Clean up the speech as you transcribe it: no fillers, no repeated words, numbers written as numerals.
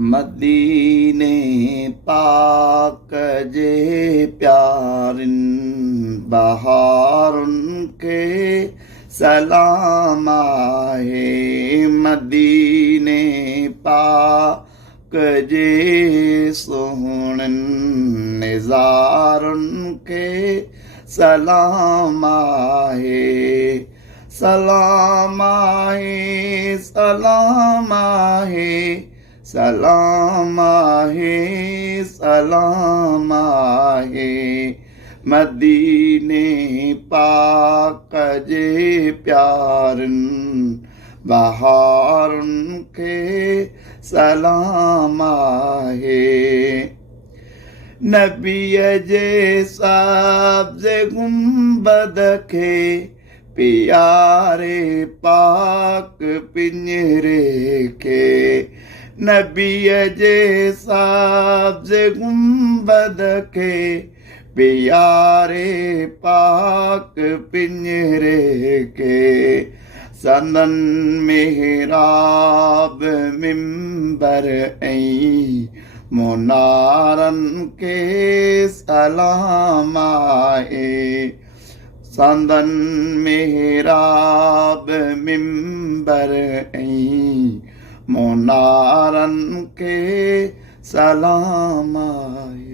मदीने पाक जे प्यारिन बहारुन के सलाम आहे। मदीने पाक जे सुहिणनि निज़ारुन के सलाम आहे। सलाम आहे, सलाम आहे, सलाम आहे, सलाम आहे। मदीने पाक जे प्यारनि बहारुनि खे सलाम आहे। नबीअ जे सब्ज़ गुंबद खे प्यारे पाक पिंजरे खे। नबीअ जे सब्ज़ गुंबद खे प्यारे पाक पिंजरे के। संदन मेहराब मिंबर ऐं मुनारनि के सलाम आहे। संदन मेहराब मिंबर ऐं मुनारनि के सलाम आहे।